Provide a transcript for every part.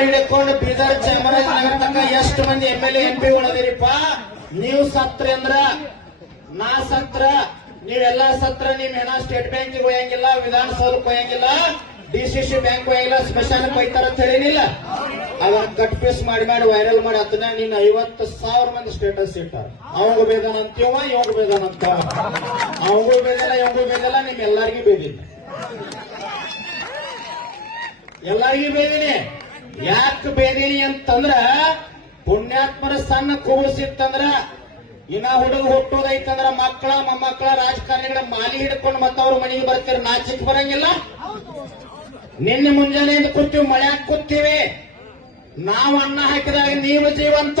ಹಿಡ್ಕೊಂಡು ಬೀದರ್ ಚಾಮರಾಜನಗರ ತನಕ ಎಷ್ಟು ಮಂದಿ ಎಂ ಎಲ್ ಎಂ ಪಿ ಉಳದಿರಿಪ್ಪ? ನೀವು ಸತ್ರಿ ಅಂದ್ರ, ನಾ ಸತ್ರ, ನೀವೆಲ್ಲಾ ಸತ್ರ, ನೀವ್ ಏನ ಸ್ಟೇಟ್ ಬ್ಯಾಂಕ್ ಹೋಯಂಗಿಲ್ಲ, ವಿಧಾನಸೌಧಕ್ಕೆ ಹೋಯಂಗಿಲ್ಲ ಡಿ ಸಿ ಸಿ ಬ್ಯಾಂಕ್ ಹೋಯಂಗಿಲ್ಲ ಸ್ಪೆಷಲ್ ಹೋಯ್ತಾರ ಅಂತ ಹೇಳಿನಿಲ್ಲ. ಅವಾಗ ಕಟ್ ಪೀಸ್ ಮಾಡಿ ಮಾಡಿ ವೈರಲ್ ಮಾಡಿ ಹತ್ತನ ನೀನ್ ಐವತ್ತು ಸಾವಿರ ಮಂದಿ ಸ್ಟೇಟಸ್ ಇಟ್ಟಾರ. ಅವಾಗ ಬೇದನ ಅಂತೀವ ಇವಂಗ ಬೇದನ ಅಂತ ಅವಂಗೂ ಬೇದಲ್ಲ ಇವಂಗೂ ಬೇದಲ್ಲ ನಿಮ್ ಎಲ್ಲಾರ್ಗೂ ಬೇದಿಲ್ಲ ಎಲ್ಲಾರಿಗೂ ಬೇದಿನಿ ಯಾಕೆ ಬೇರೆ ಅಂತಂದ್ರ ಪುಣ್ಯಾತ್ಮರ ಸಣ್ಣ ಕೂಸಿತ್ತಂದ್ರ ಇನ್ನ ಹುಡುಗ ಹುಟ್ಟೋದೈತಂದ್ರ ಮಕ್ಕಳ, ಮೊಮ್ಮಕ್ಕಳ ರಾಜಕಾರಣಿಗಳ ಮಾಲಿ ಹಿಡ್ಕೊಂಡು ಮತ್ತ ಅವ್ರ ಮನೆಗೆ ಬರ್ತೀರ, ನಾಚಿಕ್ ಬರಂಗಿಲ್ಲ? ನಿನ್ನೆ ಮುಂಜಾನೆಯಿಂದ ಕೂತೀವಿ, ಮಳೆಯಾಗ ಕೂತೀವಿ. ನಾವು ಅನ್ನ ಹಾಕಿದಾಗ ನೀವು ಜೀವಂತ.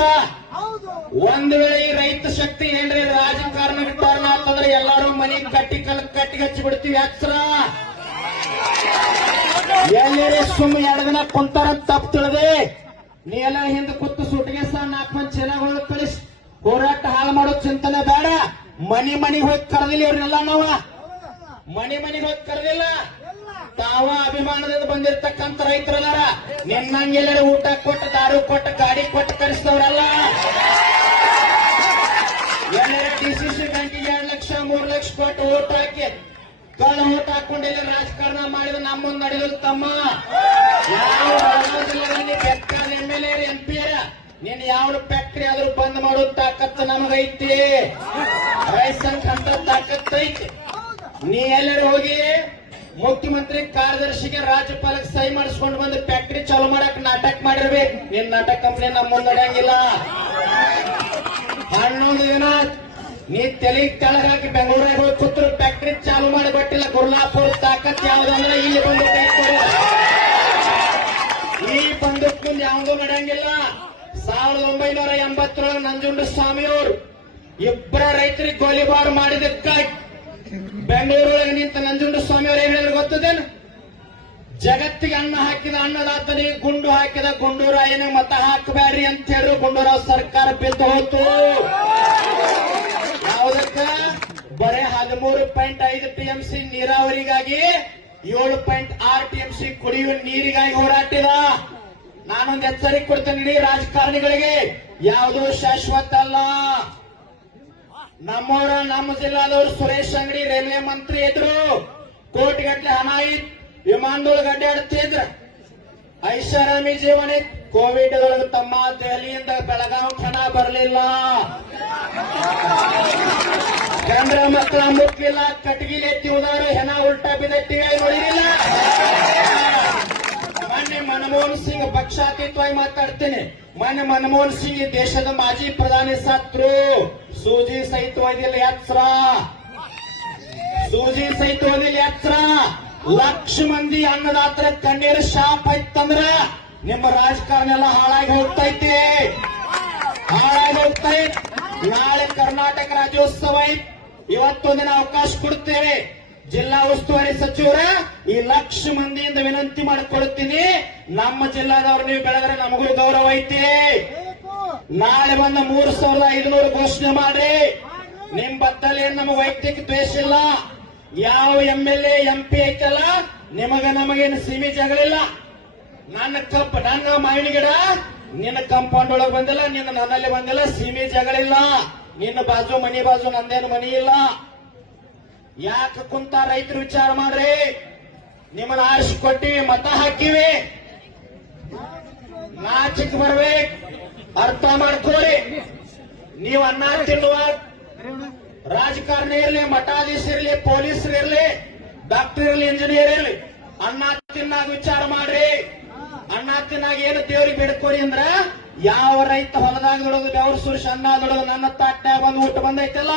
ಒಂದ್ ವೇಳೆ ಈ ರೈತ ಶಕ್ತಿ ಏನ್ರಿ ರಾಜಕಾರಣ ಬಿಟ್ಟಾರ ಅಂತಂದ್ರೆ ಎಲ್ಲಾರು ಮನೆ ಕಟ್ಟಿ ಕಲ್ ಕಟ್ಟಿ ಹಚ್ಚಿ ಬಿಡ್ತೀವಿ ಹಚ್ರ ಎಲ್ಲೇ ಸುಮ್ಮ ಎರಡು ದಿನ ಕುಂತಾರ ತಪ್ಪು ತಿಳಿದೆ. ನೀ ಎಲ್ಲ ಹಿಂದೆ ಕುತ್ತು ಸುಟ್ಟಿಗೆ ಸಹ ನಾಲ್ಕು ಮಂದಿ ಚೆನ್ನಾಗಿ ಕಳಿಸ್. ಹೋರಾಟ ಹಾಳು ಮಾಡೋ ಚಿಂತನೆ ಬೇಡ. ಮನಿ ಮನಿಗೆ ಹೋಗಿ ಕರೆದಿಲ್ಲ ಇವ್ರನ್ನೆಲ್ಲ ನಾವ. ಮನಿ ಮನಿಗೆ ಹೋಗಿ ಕರೆದಿಲ್ಲ. ತಾವ ಅಭಿಮಾನದಿಂದ ಬಂದಿರ್ತಕ್ಕಂಥ ರೈತರಲ್ಲಾರ ನಿನ್ನಂಗೆಲ್ಲರೂ ಊಟ ಕೊಟ್ಟು, ದಾರು ಕೊಟ್ಟು, ಗಾಡಿ ಕೊಟ್ಟು ಕರೆಸಿದವರಲ್ಲ ರಾಜಕಾರಣ ಮಾಡಿದ ನಮ್ಮ ಮುಂದೆ ನಡೆಯೋದು ತಮ್ಮ. ಯಾವ ಬೆಳಗಾವಿ ಜಿಲ್ಲೆಯಲ್ಲಿ ಬೇಕಾದ ಎಂ ಎಲ್ ಎ ಪಿ ನೀನ್ ಯಾವ ಫ್ಯಾಕ್ಟ್ರಿ ಆದ್ರೂ ಬಂದ್ ಮಾಡೋ ತಾಕತ್ತು ನಮಗೈತಿ. ರೈಸನ್ ಕಂತ ತಾಕತ್ತು ಐತಿ. ನೀ ಎಲ್ಲರೂ ಹೋಗಿ ಮುಖ್ಯಮಂತ್ರಿ ಕಾರ್ಯದರ್ಶಿಗೆ ರಾಜ್ಯಪಾಲಕ್ಕೆ ಸಹಿ ಮಾಡಿಸ್ಕೊಂಡು ಬಂದು ಫ್ಯಾಕ್ಟ್ರಿ ಚಾಲು ಮಾಡಕ್ ನಾಟಕ ಮಾಡಿರ್ಬೇಕು. ನಿನ್ ನಾಟಕ ಕಂಪ್ನಿ ನಮ್ಮ ಮುಂದೆ ನಡೆಯಂಗಿಲ್ಲ. ಹನ್ನೊಂದು ದಿನ ನೀ ತಲೆ ಕೆಳಗಾಗಿ ಬೆಂಗಳೂರಾಗ ಹೋಗಿ ಕೂತ್ರು ಫ್ಯಾಕ್ಟ್ರಿ ಚಾಲು ಮಾಡಿ ಕೊಟ್ಟಿಲ್ಲ ಗುರ್ಲಾಪುರ ತಾಕತ್ ಯಾವ್ದಂದ್ರೆ ಇಲ್ಲಿ ಬಂದು ಈ ಬಂದೂಕ್ ಯಾವುದೂ ನಡೆಯಂಗಿಲ್ಲ. ಸಾವಿರದ ಒಂಬೈನೂರ ಎಂಬತ್ತರೊಳಗ ನಂಜುಂಡ ಸ್ವಾಮಿಯವರು. ಇಬ್ಬರ ರೈತರಿಗೆ ಗೋಲಿಬಾರ್ ಮಾಡಿದಕ್ಕ ಬೆಂಗಳೂರೊಳಗೆ ನಿಂತ ನಂಜುಂಡ ಸ್ವಾಮಿಯವರು ಏನ್ ಹೇಳಿದ್ರು ಗೊತ್ತದೇನು? ಜಗತ್ತಿಗೆ ಅನ್ನ ಹಾಕಿದ ಅನ್ನದಾತನಿಗೆ ಗುಂಡು ಹಾಕಿದ ಗುಂಡೂರಾಯನ ಮತ ಹಾಕಬೇಡ್ರಿ ಅಂತ ಹೇಳಿದ್ರು. ಗುಂಡೂರಾವ್ ಸರ್ಕಾರ ಬಿದ್ದು ಹೋತು ಯಾವುದಕ್ಕ ಬರೇ ಹದಿಮೂರು ಪಾಯಿಂಟ್ ಐದು ಟಿಎಂಸಿ ನೀರಾವರಿಗಾಗಿ ಏಳು ಪಾಯಿಂಟ್ ಆರು ಟಿಎಂಸಿ ಕುಡಿಯುವ ನೀರಿಗಾಗಿ ಹೋರಾಟಿದ. ನಾನೊಂದು ಎಚ್ಚರಿಕೆ ಕೊಡ್ತೇನೆ ರಾಜಕಾರಣಿಗಳಿಗೆ. ಯಾವುದು ಶಾಶ್ವತ ಅಲ್ಲ. ನಮ್ಮವರ ನಮ್ಮ ಜಿಲ್ಲಾದವರು ಸುರೇಶ್ ಅಂಗಡಿ ರೈಲ್ವೆ ಮಂತ್ರಿ ಇದ್ರು. ಕೋಟಿಗಟ್ಟಲೆ ಹಣ ಇತ್ತು ವಿಮಾನದೊಳಗೆ ಅಡ್ಡಾಡ್ತಿದ್ರ. ಐಷಾರಾಮಿ ಜೀವನ ಕೋವಿಡ್ ತಮ್ಮ ದೆಹಲಿಯಿಂದ ಬೆಳಗಾವಿ ಹಣ ಬರಲಿಲ್ಲ. ಚಂದ್ರ ಮಕ್ಕಳ ಮುಕ್ಕಿಲ್ಲ, ಕಟ್ಗಿಲ್ ಎತ್ತಿ ಉದಾರ, ಹೆಣ ಉಲ್ಟಾ ಬಿದ್ದಟ್ಟಿವೆ ನೋಡಿರಿಲ್ಲ ಮೊನ್ನೆ ಮನಮೋಹನ್ ಸಿಂಗ್ ಪಕ್ಷಾತೀತವಾಗಿ ಮಾತಾಡ್ತೇನೆ. ಮೊನ್ನೆ ಮನಮೋಹನ್ ಸಿಂಗ್ ದೇಶದ ಮಾಜಿ ಪ್ರಧಾನಿ ಸತ್ರು. ಸೂಜಿ ಸಹಿತ ಓದಿಲ್ಲ ಎಚ್ಚರ ಸೂಜಿ ಸಹಿತ ಓದಿಲ್ಲ ಎಚ್ಚರ ಲಕ್ಷ ಮಂದಿ ಅನ್ನದಾತರ ಕಣ್ಣೀರ ಶಾಪ್ ಐತಂದ್ರ ನಿಮ್ಮ ರಾಜಕಾರಣ ಎಲ್ಲ ಹಾಳಾಗಿ ಹೋಗ್ತೈತಿ. ಹಾಳಾಗಿ ಹೋಗ್ತೈತಿ ನಾಳೆ ಕರ್ನಾಟಕ ರಾಜ್ಯೋತ್ಸವ ಇವತ್ತೊಂದಿನ ಅವಕಾಶ ಕೊಡ್ತೇವೆ. ಜಿಲ್ಲಾ ಉಸ್ತುವಾರಿ ಸಚಿವರ, ಈ ಲಕ್ಷ ಮಂದಿಯಿಂದ ವಿನಂತಿ ಮಾಡಿಕೊಡುತ್ತೀನಿ ನಮ್ಮ ಜಿಲ್ಲಾದವ್ರು ನೀವು ಬೆಳೆದ್ರೆ ನಮಗೂ ಗೌರವ ಐತಿ. ನಾಳೆ ಬಂದ ಮೂರು ಸಾವಿರದ ಐದುನೂರು ಘೋಷಣೆ ಮಾಡ್ರಿ. ನಿಮ್ ಬತ್ತಲ್ಲಿ ನಮಗೆ ವೈಯಕ್ತಿಕ ದ್ವೇಷ ಇಲ್ಲ. ಯಾವ M L A M P ಐತಲ್ಲ? ನಿಮಗ ನಮಗೇನು ಸೀಮಿತ ಜಗಳಿಲ್ಲ ನನ್ನ ಕಪ್ ನನ್ನ ಮಾವಿನ ಗಿಡ, ನಿನ್ನ ಕಂಪೌಂಡ್ ಒಳಗೆ ಬಂದಿಲ್ಲ, ನಿನ್ನ ನನ್ನಲ್ಲಿ ಬಂದಿಲ್ಲ, ಸೀಮೆ ಜಗಳಿಲ್ಲ ನಿನ್ನ ಬಾಜು ಮನಿ ಬಾಜು ನಂದೇನು ಮನಿ ಇಲ್ಲ. ಯಾಕೆ ಕುಂತ ರೈತರು ವಿಚಾರ ಮಾಡ್ರಿ? ನಿಮ್ಮನ್ನ ಆರಿಸಿ ಕೊಟ್ಟಿವಿ ಮತ ಹಾಕಿವಿ. ನಾಚಿಕ್ ಬರ್ಬೇಕು. ಅರ್ಥ ಮಾಡ್ಕೋರಿ ನೀವು ಅನ್ನ ತಿನ್ನುವ. ರಾಜಕಾರಣಿ ಇರಲಿ ಮಠಾಧೀಶರಿರ್ಲಿ ಪೊಲೀಸರು ಇರಲಿ ಡಾಕ್ಟರ್ ಇರಲಿ ಇಂಜಿನಿಯರ್ ಇರಲಿ ಅಣ್ಣ ತಿನ್ನಾಗ ವಿಚಾರ ಮಾಡ್ರಿ. ಅಣ್ಣ ತಿನ್ನಾಗ ಏನು ದೇವ್ರಿಗೆ ಬಿಡ್ಕೊಡಿ ಅಂದ್ರ ಯಾವ ರೈತ ಹೊಲದಾಗ ದುಡೋದು, ಬೆವ್ರ ಸುರಿಸಿ ಅನ್ನ ದುಡೋದು, ನನ್ನ ತಾಟ್ನ್ಯಾಗ ಬಂದು ಊಟ ಬಂದೈತಲ್ಲ,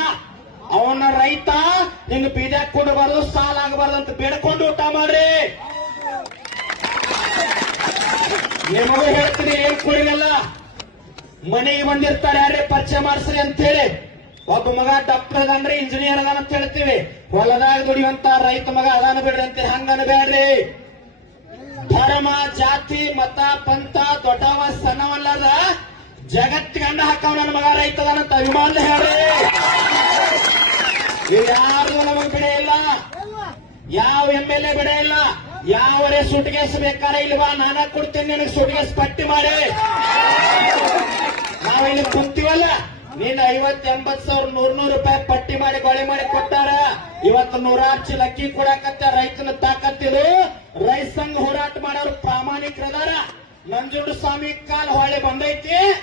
ಅವನ ರೈತ ನಿಂಗೆ ಬೀಜಾಕ್ ಕೊಡಬಾರ್ದು, ಸಾಲ ಆಗಬಾರ್ದು ಅಂತ ಬೇಡ್ಕೊಂಡು ಊಟ ಮಾಡ್ರಿ. ನಿಮಗೂ ಹೇಳ್ತೀನಿ, ಏನ್ ಕೊಡಿರಲ್ಲ ಮನೆಗೆ ಬಂದಿರ್ತಾರೆ ಯಾರೇ ಪರಿಚಯ ಮಾಡಿಸ್ರಿ ಅಂತ ಹೇಳಿ ಒಬ್ಬ ಮಗ ಡಾಕ್ಟರ್ ಅಂದ್ರೆ ಇಂಜಿನಿಯರ್ ಅದಾನ ಅಂತ ಹೇಳ್ತೀವಿ. ಹೊಲದಾಗ ದುಡಿಯುವಂತ ರೈತ ಮಗ ಅದಾನ ಬಿಡ್ರಿ ಅಂತ ಹಂಗ ಅನ್ಬೇಡ್ರಿ ಧರ್ಮ, ಜಾತಿ, ಮತ, ಪಂಥ, ದೊಡ್ಡವ, ಸಣ್ಣವಲ್ಲದ ಜಗತ್ ಗಂಡ ಹಾಕವ ನನ್ನ ಮಗ ರೈತ ಅದಾನಂತ ಅಭಿಮಾನ ಹೇಳ್ರಿ. ಯಾರು ನಮಗ್ ಬಿಡ ಇಲ್ಲ. ಯಾವ ಎಂ ಎಲ್ ಎ ಬಿಡ ಇಲ್ಲ. ಯಾವರೇ ಸುಟ್ಗೇಸ್ ಬೇಕಾರ ಇಲ್ವಾ ನಾನ ಕೊಡ್ತೀನಿ ನಿನಗೆ ಸುಟ್ಗೇಸ್ ಪಟ್ಟಿ ಮಾಡಿ. ನಾವಿಲ್ಲಿ ಕುಂತೀವಲ್ಲ. ನೀನ್ ಐವತ್ ಎಂಬತ್ ಸಾವಿರ ನೂರ್ ನೂರ್ ರೂಪಾಯಿ ಪಟ್ಟಿ ಮಾಡಿ ಗೊಳೆ ಮಾಡಿ ಕೊಟ್ಟಾರ. ಇವತ್ತು ನೂರಾರು ಚೀಲ ಅಕ್ಕಿ ಕೊಡಕತ್ತ, ರೈತನ ತಾಕತ್ತಿರು ರೈತ ಸಂಘ ಹೋರಾಟ ಮಾಡೋರು ಪ್ರಾಮಾಣಿಕರದಾರ. ನಂಜುಂಡ ಸ್ವಾಮಿ ಕಾಲ್ ಹೊಳೆ ಬಂದೈತಿ.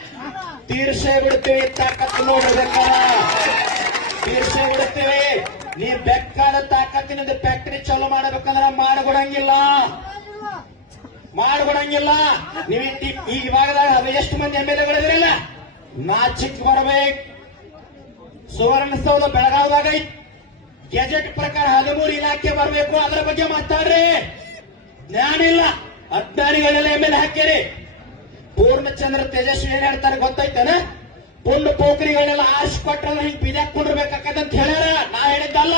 ತೀರ್ಷೆ ಬಿಡ್ತೀವಿ, ತಾಕತ್ತು ನೋಡ್ಬೇಕಾರ ತೀರ್ಷೆ ಬಿಡ್ತೀವಿ. ನೀ ಬೆಕ್ಕಾದ ತಾಕತ್ತಿನ ಫ್ಯಾಕ್ಟರಿ ಚಾಲೂ ಮಾಡಬೇಕಂದ್ರ ಮಾಡಕೊಡಂಗಿಲ್ಲ. ಮಾಡ್ಕೊಡಂಗಿಲ್ಲ. ನೀವು ಈ- ವಿಭಾಗದಾಗ ಎಷ್ಟು ಮಂದಿ ಎಂ ಎಲ್ ಎಗಳಿದ್ರಲ್ಲ? ನಾಚಿಕ್ ಬರ್ಬೇಕು. ಸುವರ್ಣಸೌಧ ಬೆಳಗಾವದಾಗ ಗೆಜೆಟ್ ಪ್ರಕಾರ ಹದಿಮೂರು ಇಲಾಖೆ ಬರಬೇಕು. ಅದರ ಬಗ್ಗೆ ಮಾತಾಡ್ರಿ. ಜ್ಞಾನ ಇಲ್ಲ ಅಜ್ಞಾನಿಗಳೆಲ್ಲ ಎಂ ಎಲ್ ಹಾಕ್ಯಾರಿ. ಪೂರ್ಣಚಂದ್ರ ತೇಜಸ್ವಿ ಏನ್ ಹೇಳ್ತಾರೆ ಗೊತ್ತೈತೇನ? ಪುಂಡ ಪೋಖರಿಗಳನ್ನೆಲ್ಲ ಆಶ್ ಕೊಟ್ಟರೆ ಹಿಂಗ್ ಬೀಜ ಕುಂಡ್ರಬೇಕಾಕದಂತ ಹೇಳ್ಯಾರ. ನಾ ಹೇಳಿದ್ದಲ್ಲ.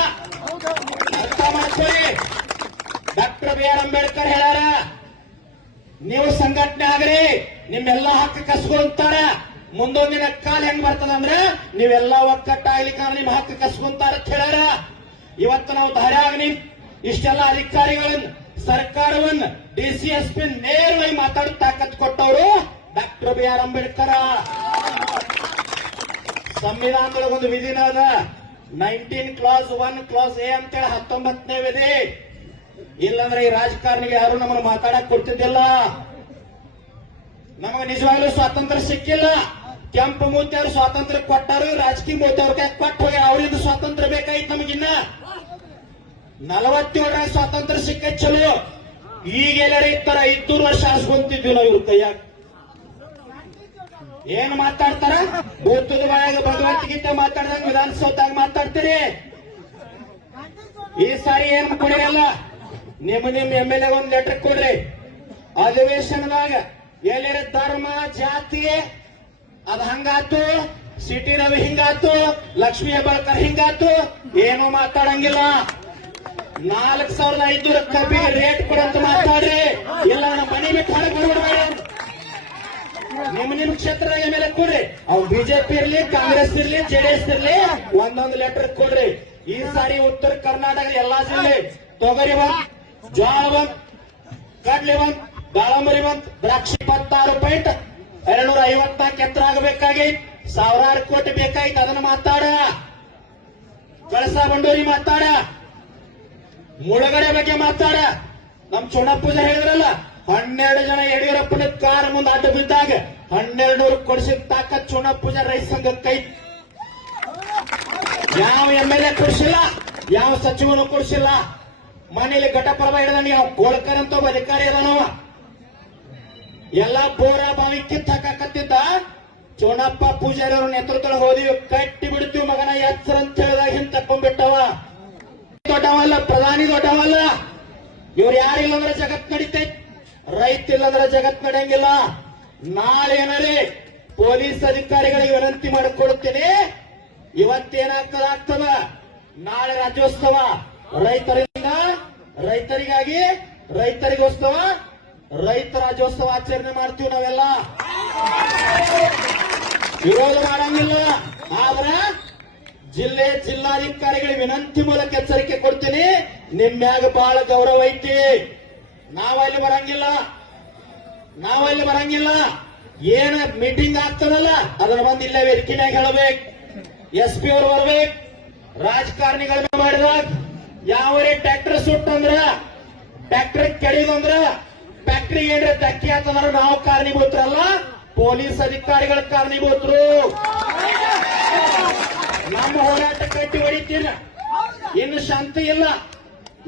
ಅರ್ಥ ಮಾಡ್ಕೊಳ್ಳಿ. ಡಾಕ್ಟರ್ ಬಿ ಆರ್ ಅಂಬೇಡ್ಕರ್ ಹೇಳ್ಯಾರ, ನೀವು ಸಂಘಟನೆ ಆಗ್ರಿ. ನಿಮ್ಮೆಲ್ಲ ಹಕ್ಕು ಕಸ್ಕೊಂತಾರ ಮುಂದೊಂದಿನ ಕಾಲ ಹೆಂಗ್ ಬರ್ತದ ಅಂದ್ರೆ ನೀವೆಲ್ಲ ಒಕ್ಕಟ್ಟಾಗ್ಲಿಕ್ಕೆ ನಿಮ್ಮ ಹಕ್ಕು ಕಸ್ಕೊಂತಾರ ಅಂತ ಹೇಳ್ಯಾರ. ಇವತ್ತು ನಾವು ಧಾರ್ಯಾಗ್ನಿ ಇಷ್ಟೆಲ್ಲ ಅಧಿಕಾರಿಗಳನ್ನ, ಸರ್ಕಾರವನ್ನ, ಡಿ ಸಿ ಎಸ್ ಪಿ ನೇರವಾಗಿ ಮಾತಾಡ ತಾಕತ್ ಕೊಟ್ಟವರು ಡಾಕ್ಟರ್ ಬಿ ಆರ್ ಅಂಬೇಡ್ಕರ್. ಸಂವಿಧಾನದೊಳಗ ಒಂದು ವಿಧಿನ ಅದ? Nineteen clause one, clause A ಅಂತೇಳಿ ಹತ್ತೊಂಬತ್ತನೇ ವಿಧಿ. ಇಲ್ಲಂದ್ರೆ ಈ ರಾಜಕಾರಣಿಗೆ ಯಾರು ನಮ್ಮನ್ನು ಮಾತಾಡಕ್ ಕೊಡ್ತಿದ್ದಿಲ್ಲ. ನಮಗೆ ನಿಜವಾಗ್ಲೂ ಸ್ವಾತಂತ್ರ್ಯ ಸಿಕ್ಕಿಲ್ಲ. ಕೆಂಪು ಮೂತಿಯವರು ಸ್ವಾತಂತ್ರ್ಯ ಕೊಟ್ಟರು, ರಾಜಕೀಯ ಮೂತಿಯವ್ರ ಕೊಟ್ಟು ಹೋಗಿ ಅವರಿಂದ ಸ್ವಾತಂತ್ರ್ಯ ಬೇಕಾಯ್ತು ನಮಗಿನ್ನ ನಲವತ್ತೇಳರ ಸ್ವಾತಂತ್ರ್ಯ ಸಿಕ್ಕ ಚಲೋ. ಈಗ ಎಲ್ಲರ ಇತ್ತಾರ ಇದ್ದೂರು ವರ್ಷ ಹಾಸ್ಕೊಂತಿದ್ವಿ ನಾವು ಇವ್ರ ಕೈಯಾಗ. ಏನ್ ಮಾತಾಡ್ತಾರ? ಭೂತದ ಬಾಯಾಗ ಭಗವಂತಗಿಂತ ಮಾತಾಡ್ದಂಗ ವಿಧಾನಸೌಧದಾಗ ಮಾತಾಡ್ತೀರಿ. ಈ ಸಾರಿ ಏನ್ ಕೊಡಿರಲ್ಲ ನಿಮ್ ನಿಮ್ ಎಂ ಎಲ್ ಒಂದ್ ಲೆಟರ್ ಕೊಡ್ರಿ. ಅಧಿವೇಶನದಾಗ ಎಲ್ಲಿರ ಧರ್ಮ ಜಾತಿ ಅದ್ ಹಂಗಾತು ಸಿಟಿ ರವಿ ಹಿಂಗಾತು ಲಕ್ಷ್ಮೀ ಹೆಬ್ಬಾಳ್ಕರ್ ಹಿಂಗಾತು ಏನು ಮಾತಾಡಂಗಿಲ್ಲ. ನಾಲ್ಕ್ ಸಾವಿರದ ಐದ್ನೂರ ಕಬ್ಬಿಗೆ ರೇಟ್ ಕೊಡಂತ ಮಾತಾಡ್ರಿ. ಇಲ್ಲ, ನಮ್ಮ ಮನೆ ಬಿಟ್ಟು ಹೊರಗೆ. ನಿಮ್ಮ ನಿಮ್ ಕ್ಷೇತ್ರ ಮೇಲೆ ಕೊಡ್ರಿ. ಅವ್ರು ಬಿಜೆಪಿ ಇರ್ಲಿ, ಕಾಂಗ್ರೆಸ್ ಇರ್ಲಿ ಜೆಡಿಎಸ್ ಇರ್ಲಿ, ಒಂದೊಂದು ಲೆಟರ್ ಕೊಡ್ರಿ. ಈ ಸಾರಿ ಉತ್ತರ ಕರ್ನಾಟಕ ಎಲ್ಲಾ ಜಿಲ್ಲೆ. ತೊಗರಿ ಬಂತ್ ಜೋಳ ಬಂತ್, ಕಡ್ಲಿ ಬಂತ್, ದಾಳಂಬರಿ ಬಂತ್, ದ್ರಾಕ್ಷಿ ಇಪ್ಪತ್ತಾರು ಪಾಯಿಂಟ್ ಎರಡ್ನೂರ ಐವತ್ನಾಲ್ಕು ಎತ್ತರ ಆಗಬೇಕಾಗಿ ಸಾವಿರಾರು ಕೋಟಿ ಬೇಕಾಯ್ತು. ಅದನ್ನ ಮಾತಾಡ. ಕಳಸ ಬಂಡೂರಿ ಮಾತಾಡ. ಮುಳುಗಡೆ ಬಗ್ಗೆ ಮಾತಾಡ. ನಮ್ ಪೂಜೆ ಹೇಳಿದ್ರಲ್ಲ, ಹನ್ನೆರಡು ಜನ ಯಡಿಯೂರಪ್ಪನ ಕಾರ್ ಮುಂದೆ ಅಡ್ಡ ಬಿದ್ದಾಗ ಹನ್ನೆರಡು ನೂರು ಕೊಡಿಸಿದ ತಾಕ ಚುಣಪ್ಪಜ ರೈತ ಸಂಘಕ್ಕೈ ಯಾವ ಎಂ ಎಲ್ ಎ ಕೊಡಿಸಿಲ್ಲ, ಯಾವ ಸಚಿವನು ಕೊಡಿಸಿಲ್ಲ. ಮನೇಲಿ ಘಟಪರ್ವ ಹಿಡಿದ ನೀವು ಗೋಳ್ಕರ್ ಅಂತ ಅಧಿಕಾರಿ ಅದಾನವ. ಎಲ್ಲಾ ಬೋರ ಬಾವಿ ಕಿತ್ತಾಕತ್ತಿದ್ದ ಚೋಣಪ್ಪ ಪೂಜಾರಿ ಅವ್ರ ನೇತೃತ್ವದಲ್ಲಿ ಹೋದಿವಿ ಕಟ್ಟಿ ಬಿಡ್ತೀವಿ ಮಗನ ಎತ್ತರ ಅಂತ ಹೇಳಿದಾಗ ಹಿಂದ್ ತಕ್ಕೊಂಡ್ಬಿಟ್ಟವ. ದೊಡ್ಡವಲ್ಲ, ಪ್ರಧಾನಿ ದೊಡ್ಡವಲ್ಲ. ಇವ್ರು ಯಾರಿಲ್ಲ ಅಂದ್ರೆ ಜಗತ್ ನಡೀತೈತಿ ರೈತ ಇಲ್ಲಂದ್ರ ಜಗತ್ ನಡೆಯಂಗಿಲ್ಲ. ನಾಳೆ ಏನಾರಿ ಪೊಲೀಸ್ ಅಧಿಕಾರಿಗಳಿಗೆ ವಿನಂತಿ ಮಾಡಿಕೊಡುತ್ತೇನೆ. ಇವತ್ತೇನಾಗ್ತದ, ಆಗ್ತದ. ನಾಳೆ ರಾಜ್ಯೋತ್ಸವ. ರೈತರಿಂದ, ರೈತರಿಗಾಗಿ, ರೈತರಿಗೋಸ್ಕರ ರೈತ ರಾಜ್ಯೋತ್ಸವ ಆಚರಣೆ ಮಾಡ್ತೀವಿ ನಾವೆಲ್ಲ. ವಿರೋಧ ಮಾಡಂಗಿಲ್ಲ. ಆದ್ರೆ ಜಿಲ್ಲೆ ಜಿಲ್ಲಾಧಿಕಾರಿಗಳಿಗೆ ವಿನಂತಿ ಮೂಲಕ ಎಚ್ಚರಿಕೆ ಕೊಡ್ತೀನಿ. ನಿಮ್ಮ್ಯಾಗ ಬಹಳ ಗೌರವ ಐತಿ. ನಾವಲ್ಲಿ ಬರಂಗಿಲ್ಲ. ನಾವಲ್ಲಿ ಬರಂಗಿಲ್ಲ. ಏನ ಮೀಟಿಂಗ್ ಆಗ್ತದಲ್ಲ ಅದರ ಬಂದು ಇಲ್ಲೇ ವೇದಿಕೆ ಹೇಳಬೇಕು. ಎಸ್ ಪಿ ಅವ್ರು ಬರ್ಬೇಕು. ರಾಜಕಾರಣಿಗಳ ಮಾಡಿದಾಗ ಯಾವರೇ ಟ್ರ್ಯಾಕ್ಟರ್ ಸುಟ್ಟಂದ್ರ ಟ್ರ್ಯಾಕ್ಟರ್ ಕೆಡಿದಂದ್ರ ಫ್ಯಾಕ್ಟ್ರಿ ಏನ್ರ ಧಕ್ಕೆ ಅಂತಂದ್ರೆ ನಾವು ಕಾರಣೀಭೂತರಲ್ಲ? ಪೊಲೀಸ್ ಅಧಿಕಾರಿಗಳ ಕಾರಣೀಭೂತರು. ನಮ್ಮ ಹೋರಾಟ ಕಟ್ಟಿ ಹೊಡಿತೀರ? ಇನ್ನು ಶಾಂತಿ ಇಲ್ಲ.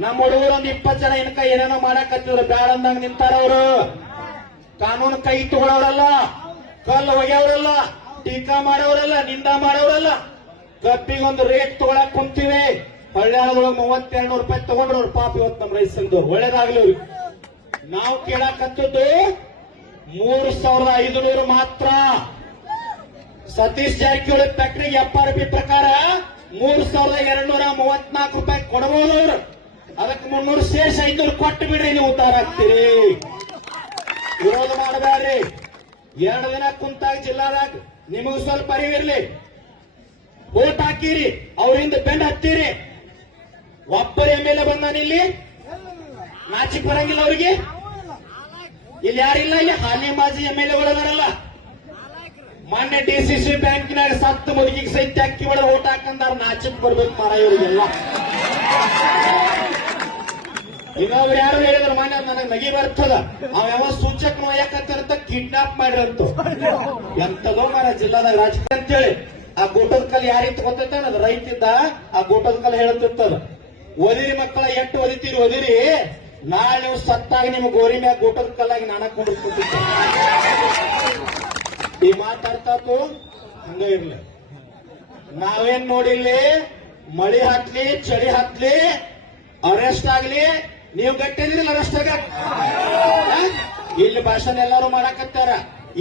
ನಮ್ಮ ಹುಡುಗರು ಒಂದ್ ಇಪ್ಪತ್ತು ಜನ ಇನ್ಕ ಏನೇನೋ ಮಾಡಕತ್ತಿದ್ರು. ಬ್ಯಾಡ ಅಂದಂಗ ನಿಂತಾರ ಅವರು. ಕಾನೂನು ಕೈ ತಗೊಳ್ಳೋರಲ್ಲ ಕಲ್ಲು ಒಗೆಯವರಲ್ಲ ಟೀಕಾ ಮಾಡೋರಲ್ಲ. ನಿಂದ ಮಾಡೋರಲ್ಲ. ಕಬ್ಬಿಗೊಂದು ರೇಟ್ ತಗೊಳಕ್ ಕುಂತೀವಿ. ಹಳ್ಳ್ಯಾಳದೊಳಗೆ ಮೂವತ್ತೆರಡು ನೂರು ರೂಪಾಯಿ ತಗೊಂಡ್ರವ್ರು ಪಾಪ ಇವತ್ತು ನಮ್ಮ ರೈಸ್ ಒಳ್ಳೇದಾಗ್ಲಿ ಅವ್ರಿಗೆ. ನಾವು ಕೇಳಕತ್ತದ್ದು ಮೂರು ಸಾವಿರದ ಐದುನೂರು ಮಾತ್ರ. ಸತೀಶ್ ಜಾರಕಿಹೊಳಿ ಪ್ರಕ್ರಿಯೆ ಎಫ್ ಆರ್ ಪಿ ಪ್ರಕಾರ ಮೂರು ಸಾವಿರದ ಎರಡ್ ನೂರ ಮೂವತ್ನಾಲ್ಕು ರೂಪಾಯಿ ಕೊಡಬಹುದು ಅದಕ್ಕೆ ಮುನ್ನೂರು ಶೇಷ ಐನೂರು ಕೊಟ್ಟು ಬಿಡ್ರಿ, ನೀವು ಉದ್ದಾರ ಆಗ್ತೀರಿ. ವಿರೋಧ ಮಾಡಬೇಡ್ರಿ. ಎರಡು ದಿನ ಕುಂತಾಗ ಜಿಲ್ಲಾದಾಗ ನಿಮಗೂ ಸ್ವಲ್ಪ ಅರಿವಿರ್ಲಿ ಓಟ್ ಹಾಕಿರಿ, ಅವರಿಂದ ಬೆಂಡ್ ಹತ್ತೀರಿ. ಒಬ್ಬರ ಎಂ ಎಲ್ ಎ ಬಂದಾನಿಲ್ಲಿ. ನಾಚಿಕ್ ಬರಂಗಿಲ್ಲ ಅವ್ರಿಗೆ. ಇಲ್ಲಿ ಯಾರಿಲ್ಲ? ಇಲ್ಲಿ ಹಾಲಿ ಮಾಜಿ ಎಂ ಎಲ್ ಬರಲ್ಲ ಮೊನ್ನೆ ಡಿ ಸಿ ಸಿ ಬ್ಯಾಂಕಿನಾಗ ಸತ್ತು ಮುದುಕಿಗೆ ಸಹಿತ ಅಕ್ಕಿ ಒಳಗೆ ಓಟ್ ಹಾಕಂದಾರ ನಾಚಿಕ್ ಬರ್ಬೇಕು ಮರ ಇವರಿಗೆಲ್ಲ ಇನ್ನೊಬ್ರು ಯಾರು ಹೇಳಿದ್ರು, ಮಾನ್ಯ, ನನಗೆ ನಗಿ ಬರ್ತದ. ಅವ ಯಾವ ಸೂಚಕ ಯಾಕಂತ ಕಿಡ್ನಾಪ್ ಮಾಡಿರಂತು. ಎಂತದೋ ಮಾರ ಜಿಲ್ಲಾದಾಗ ರಾಜಕೀಯ ಅಂತೇಳಿ. ಆ ಗೋಟದ ಕಲ್ ಯಾರಿತ್ತು ಗೊತ್ತೈತೆ ಅದು ರೈತ ಇದ್ದ ಆ ಗೋಟದ ಕಲ್ ಹೇಳುತ್ತಿರ್ತದ ಓದಿರಿ ಮಕ್ಕಳ ಎಷ್ಟು ಓದಿತೀರಿ ಓದಿರಿ ನಾಳೆ ನೀವು ಸತ್ತಾಗ ನಿಮ್ ಗೋರಿ ಮ್ಯಾಗ ಗೋಟದ ಕಲ್ಲಾಗಿ ನಾನು ಕೊಂಡಿರ್ಕೊತಿದ್ದೆ ಈ ಮಾತಾಡ್ತಾತು ಹಂಗ ಇರ್ಲಿ. ನಾವೇನ್ ನೋಡಿಲ್ಲಿ ಮಳಿ ಹತ್ಲಿ ಚಳಿ ಹತ್ಲಿ ಅರೆಸ್ಟ್ ಆಗ್ಲಿ, ನೀವು ಗಟ್ಟಿದ್ರಿಲ್ಲ ಅರೆಸ್ಟ್ ಆಗ ಇಲ್ಲಿ ಭಾಷಣ ಎಲ್ಲಾರು ಮಾಡಾಕತ್ತಾರ.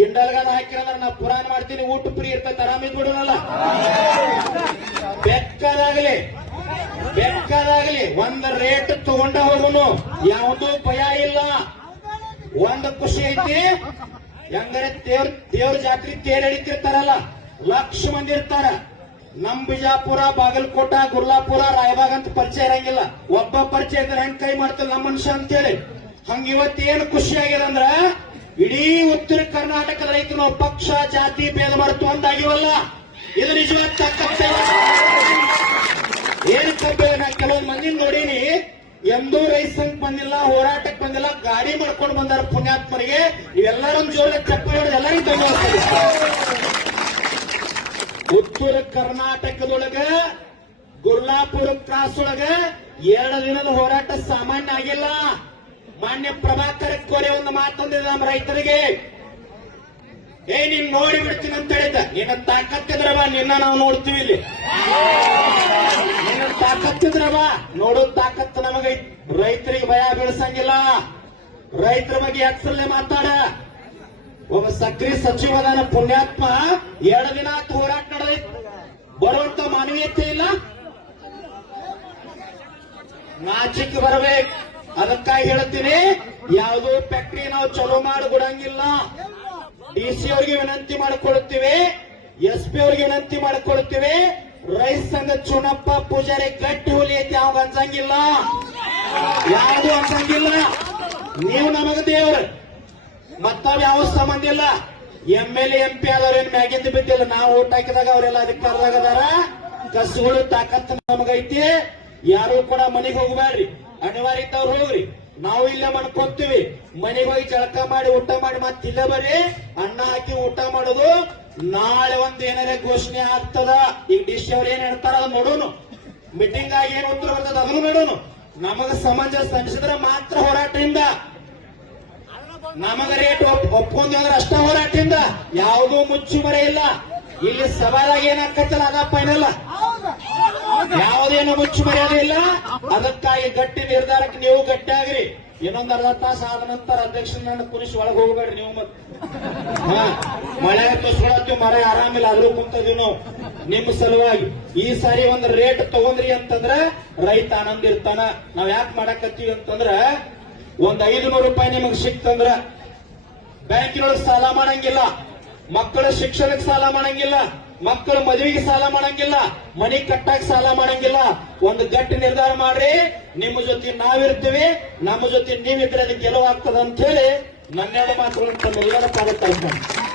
ಇಂಡಲ್ಗಾನ ಹಾಕಿರಲ್ಲ, ನಾ ಪುರಾಣ ಮಾಡ್ತೀನಿ ಊಟ ಫ್ರೀ ಇರ್ತೈತೆ, ಆರಾಮಿದ್ ಬಿಡೋಣಲ್ಲ ಬೆಕ್ಕದಾಗ್ಲಿ. ಬೆಕ್ಕದಾಗ್ಲಿ ಒಂದ್ ರೇಟ್ ತಗೊಂಡ ಹೋಗುನು. ಯಾವುದೂ ಭಯ ಇಲ್ಲ. ಒಂದ್ ಖುಷಿ ಐತಿ. ಹೆಂಗರೆ ದೇವ್ರ ದೇವ್ರ ಜಾತ್ರೆ ತೇರ್ ಎಳಿತಿರ್ತಾರಲ್ಲ ಲಕ್ಷ ಮಂದಿ ಇರ್ತಾರ. ನಮ್ ಬಿಜಾಪುರ, ಬಾಗಲಕೋಟ, ಗುರ್ಲಾಪುರ, ರಾಯಬಾಗ್ ಅಂತ ಪರಿಚಯ ಇರಂಗಿಲ್ಲ. ಒಬ್ಬ ಪರಿಚಯ ಇದ್ರೆ ಹೆಂಗ್ ಕೈ ಮಾಡ್ತಿಲ್ಲ ನಮ್ಮ ಮನುಷ್ಯ ಅಂತೇಳಿ. ಹಂಗ ಇವತ್ತೇನು ಖುಷಿ ಆಗಿದೆ ಅಂದ್ರ, ಇಡೀ ಉತ್ತರ ಕರ್ನಾಟಕದ ರೈತರು ನಾವು ಪಕ್ಷ, ಜಾತಿ, ಭೇದ ಮಾಡ್ತು ಅಂದಾಗಿವಲ್ಲ ಇದು ನಿಜವಾದ ತಾಕತ್ತೆ ಏನು ಕಬ್ಬೆ ನಾ ಕೆಲವೊಂದು ಮಂದಿ ನೋಡೀನಿ, ಎಂದೂ ರೈಸಂಗ್ ಬಂದಿಲ್ಲ ಹೋರಾಟಕ್ಕೆ ಬಂದಿಲ್ಲ, ಗಾಡಿ ಮಾಡ್ಕೊಂಡು ಬಂದಾರ ಪುಣ್ಯಾತ್ಮರಿಗೆ. ಎಲ್ಲರನ್ನ ಜೋರ ಚಪ್ಪಲಿ ಹೊಡೆದು ಎಲ್ಲರಿಗೂ ಧನ್ಯವಾದ ಉತ್ತರ ಕರ್ನಾಟಕದೊಳಗ, ಗುರ್ಲಾಪುರ ಕ್ರಾಸ್ ಒಳಗ ಎರಡು ದಿನದ ಹೋರಾಟ ಸಾಮಾನ್ಯ ಆಗಿಲ್ಲ. ಮಾನ್ಯ ಪ್ರಭಾಕರ ಕೋರೆ ಒಂದು ಮಾತಂದಿದೆ ನಮ್ಮ ರೈತರಿಗೆ. ಏ, ನೀನ್ ನೋಡಿ ಬಿಡ್ತೀನಿ ಅಂತ ಹೇಳಿದ್ದ. ನಿನ್ನ ತಾಕತ್ತಿದ್ರ ಬಾ, ನಿನ್ನ ನಾವು ನೋಡ್ತೀವಿ ಇಲ್ಲಿ. ನಿನ್ನ ತಾಕತ್ತಿದ್ರ ಬಾ. ನೋಡೋ ತಾಕತ್ತು ನಮಗ. ರೈತರಿಗೆ ಭಯ ಬೀಳ್ಸಂಗಿಲ್ಲ. ರೈತರ ಬಗ್ಗೆ ಹೆಸರಲ್ಲೇ ಮಾತಾಡ. ಒಬ್ಬ ಸಕ್ರಿ ಸಚಿವದಾನ ಪುಣ್ಯಾತ್ಮ ಎರಡು ದಿನ ಹೋರಾಟ ನಡೆದೈತಿ. ಬರುವಂತ ಮಾನವೀಯತೆ ಇಲ್ಲ. ನಾಚಿಕೆ ಬರಬೇಕು. ಅದಕ್ಕಾಗಿ ಹೇಳ್ತೀನಿ, ಯಾವುದೋ ಫ್ಯಾಕ್ಟ್ರಿ ನಾವು ಚಲೋ ಮಾಡಿ ಕೊಡಂಗಿಲ್ಲ ಡಿ ಸಿ ಅವರಿಗೆ ವಿನಂತಿ ಮಾಡಿಕೊಳ್ಳುತ್ತೇವೆ ಎಸ್ ಪಿ ಅವರಿಗೆ ವಿನಂತಿ ಮಾಡಿಕೊಳ್ಳುತ್ತೇವೆ. ರೈಸ್ ಸಂಘ ಚುನಪ್ಪ ಪೂಜಾರಿ ಗಟ್ಟಿ ಹುಲಿ ಐತಿ, ಅವಾಗ ಅನ್ಸಂಗಿಲ್ಲ. ಯಾವುದು ಅನ್ಸಂಗಿಲ್ಲ. ನೀವು ನಮಗ ದೇವ್ರ. ಮತ್ತಾವ್ ಯಾವ ಸಂಬಂಧ ಇಲ್ಲ. ಎಂ ಎಲ್ ಎಂ ಪಿ ಆದವ್ರೇನ್ ಮ್ಯಾಗಿಂದ ಬಿದ್ದಿಲ್ಲ. ನಾವು ಓಟ್ ಹಾಕಿದಾಗ ಅವರೆಲ್ಲ ಅಧಿಕಾರದಾಗ ಅದಾರ. ಕಸುಗಳು ತಾಕತ್ತು ನಮಗೈತಿ. ಯಾರು ಕೂಡ ಮನೆಗೆ ಹೋಗಬಾರ್ರಿ ಅನಿವಾರ್ಯ ಇದ್ದವ್ರು ಹೋಗ್ರಿ. ನಾವು ಇಲ್ಲೇ ಮಾಡ್ಕೊಂತೀವಿ. ಮನೆಗೆ ಹೋಗಿ ಚಳಕ ಮಾಡಿ ಊಟ ಮಾಡಿ ಮತ್ತೆ ಇಲ್ಲೇ ಬರ್ರಿ ಅನ್ನ ಹಾಕಿ ಊಟ ಮಾಡೋದು. ನಾಳೆ ಒಂದ್ ಏನಾರ ಘೋಷಣೆ ಆಗ್ತದ? ಈಗ ಡಿಶ್ ಅವ್ರು ಏನ್ ಹೇಳ್ತಾರ ಅದು ನೋಡೋನು. ಮೀಟಿಂಗ್ ಆಗಿ ಏನ್ ಉತ್ತರ ಬರ್ತದ ಅದನ್ನು ನೋಡೋನು. ನಮಗ ಸಮಂಜಸ ಅನಿಸಿದ್ರೆ ಮಾತ್ರ ಹೋರಾಟದಿಂದ. ನಮಗ ರೇಟ್ ಒಪ್ಕೊಂಡು ಅಂದ್ರೆ ಅಷ್ಟ ಹೋರಾಟದಿಂದ. ಯಾವುದೂ ಮುಚ್ಚಿ ಮರೆಯಿಲ್ಲ ಇಲ್ಲ. ಇಲ್ಲಿ ಸವಾಲಾಗಿ ಏನಾಗ್ತಲ್ಲ ಅದ ಫೈನಲ್ ಯಾವುದೇನು ಮುಚ್ಚು ಮರ್ಯಾದೆ ಇಲ್ಲ. ಅದಕ್ಕಾಗಿ ಗಟ್ಟಿ ನಿರ್ಧಾರಕ್ಕೆ ನೀವು ಗಟ್ಟಿಯಾಗ್ರಿ. ಇನ್ನೊಂದ್ ಅರ್ಧ ತಾಸು ಆದ ನಂತರ ಅಧ್ಯಕ್ಷನ ಕುರಿಸಿ ಒಳಗೆ ಹೋಗ್ಬೇಡ್ರಿ ನೀವು ಮತ್ತೆ ಮಳೆ ಸುಳತ್ತು ಮರ ಆರಾಮಿಲ್ಲ ಅದ್ರೂ ಕುಂತದೀವಿ ನಾವು. ನಿಮ್ಮ ಸಲುವಾಗಿ ಈ ಸಾರಿ ಒಂದ್ ರೇಟ್ ತಗೊಂಡ್ರಿ ಅಂತಂದ್ರ ರೈತ ಆನಂದ ಇರ್ತಾನ. ನಾವ್ ಯಾಕೆ ಮಾಡಕತ್ತೀವಿ ಅಂತಂದ್ರ ಒಂದ್ ಐದು ನೂರು ರೂಪಾಯಿ ನಿಮಗ್ ಸಿಕ್ತಂದ್ರ ಬ್ಯಾಂಕಿನೊಳಗೆ ಸಾಲ ಮಾಡಂಗಿಲ್ಲ. ಮಕ್ಕಳ ಶಿಕ್ಷಣಕ್ಕೆ ಸಾಲ ಮಾಡಂಗಿಲ್ಲ. ಮಕ್ಕಳ ಮದುವೆಗೆ ಸಾಲ ಮಾಡಂಗಿಲ್ಲ, ಮನಿ ಕಟ್ಟಾಕ ಸಾಲ ಮಾಡಂಗಿಲ್ಲ. ಒಂದು ಗಟ್ಟಿ ನಿರ್ಧಾರ ಮಾಡ್ರಿ, ನಿಮ್ಮ ಜೊತೆ ನಾವಿರ್ತೀವಿ, ನಮ್ಮ ಜೊತೆ ನೀವಿದ್ರೆ ಗೆಲುವು ಗೆಲುವಾಗ್ತದ ಅಂತ ಹೇಳಿ ನನ್ನೆರಡು ಮಾತುಗಳನ್ನು ತಮ್ಮೆಲ್ಲರ ಪಾದ ಕಳ್ಕೊಂಡು